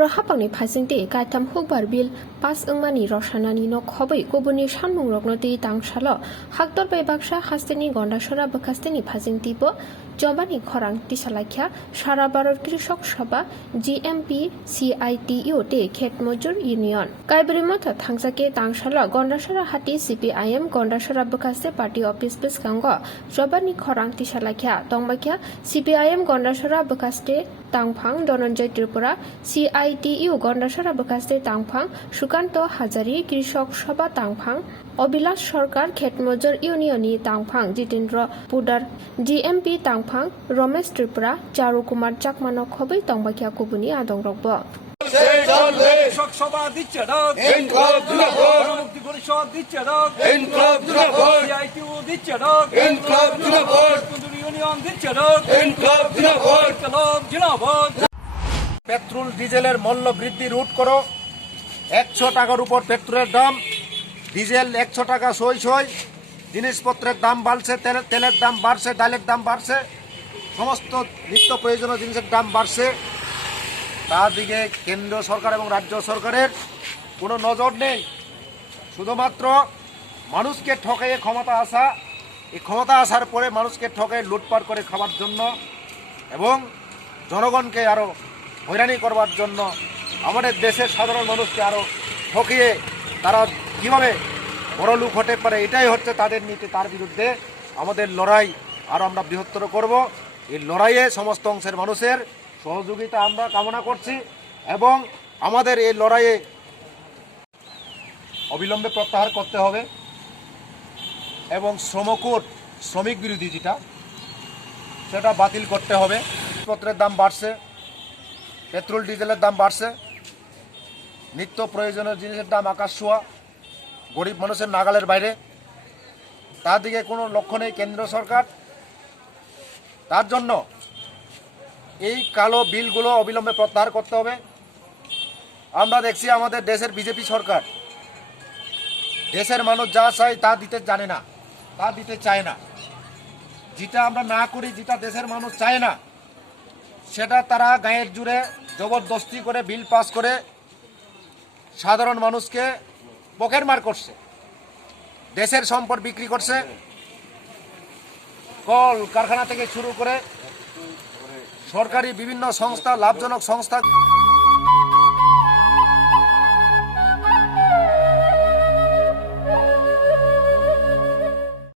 কেন্দ্র হাপাংনি ফাইজিংতে কাইতাম হুকবার bill pass ওংমানি রসানানি ন খबै কবুনি সানমুং রগ্নতি তাংসালো হাকদর bai baksa hasteni গন্ডাসরা বখাস্তেনি ফাইজিংতিবো জবানি খরাং তিসালাখ্যা সারা ভারত কৃষক সভা জিএমপি সিআইটিইউ তে খেত মজুর ইউনিয়ন কাইবরি মত থাংসাকে তাংসালো গন্ডাসরা হাতি সিপিআইএম গন্ডাসরা বখাস্তে পার্টি অফিস বিসকাঙ্গ জবানি খরাং তিসালাখ্যা তংবাখ্যা সিপিআইএম গন্ডাসরা বখাস্তে তাংফাং ধনঞ্জয় ত্রিপুরা সিআইটিইউ গন্ডাসরা বখাস্তে তাংফাং সুকান্ত হাজারি কৃষক সভা তাংফাং অবিলাস সরকার খেতমজুর ইউনিয়নি তাংফাং জিতেন্দ্র পুদার ডিএমপি তাংফাং রমেশ ত্রিপুরা চারু কুমার চাকমানো খबै তংবাখ্যা কুবুনি আদং রকব কৃষক সভা দিচ্ছে ডাক গণমুক্তি পরিষদ দিচ্ছে ডাক সিআইটিইউ দিচ্ছে ডাক ইউনিয়ন দিচ্ছে ডাক জিন্দাবাদ। পেট্রোল ডিজেলের মূল্য বৃদ্ধি রোধ করো। 100 টাকার উপর পেট্রোলের দাম, ডিজেল 100 টাকা সই সই। জিনিসপত্রের দাম বাড়ছে, তেলের দাম বাড়ছে, ডালের দাম বাড়ছে, সমস্ত নিত্য প্রয়োজনীয় জিনিসের দাম বাড়ছে। তার দিকে কেন্দ্র সরকার এবং রাজ্য সরকারের কোনো নজর নেই। শুধুমাত্র মানুষকে ঠকাইয়ে ক্ষমতা আসা, এই ক্ষমতা আসার পরে মানুষকে ঠকাই লুটপাট করে খাওয়ার জন্য এবং জনগণকে আরও হয়রানি করবার জন্য, আমাদের দেশের সাধারণ মানুষকে আরও ঠকিয়ে তারা কীভাবে বড় লোক হতে পারে, এটাই হচ্ছে তাদের নীতি। তার বিরুদ্ধে আমাদের লড়াই আরও আমরা বৃহত্তর করব। এই লড়াইয়ে সমস্ত অংশের মানুষের সহযোগিতা আমরা কামনা করছি এবং আমাদের এই লড়াইয়ে অবিলম্বে প্রত্যাহার করতে হবে এবং শ্রমকোড, শ্রমিক বিরোধী যেটা, সেটা বাতিল করতে হবে। জিনিসপত্রের দাম বাড়ছে, পেট্রোল ডিজেলের দাম বাড়ছে, নিত্য প্রয়োজনীয় জিনিসের দাম আকাশ ছোঁয়া, গরিব মানুষের নাগালের বাইরে। তার দিকে কোনো লক্ষ্য নেই কেন্দ্র সরকার। তার জন্য এই কালো বিলগুলো অবিলম্বে প্রত্যাহার করতে হবে। আমরা দেখছি আমাদের দেশের বিজেপি সরকার দেশের মানুষ যা চায় তা দিতে জানে না, তা দিতে চায় না। যেটা আমরা না করি, যেটা দেশের মানুষ চায় না, সেটা তারা গায়ের জুড়ে জবরদস্তি করে বিল পাস করে সাধারণ মানুষকে পকেট মার করছে, দেশের সম্পদ বিক্রি করছে। কল কারখানা থেকে শুরু করে সরকারি বিভিন্ন সংস্থা, লাভজনক সংস্থা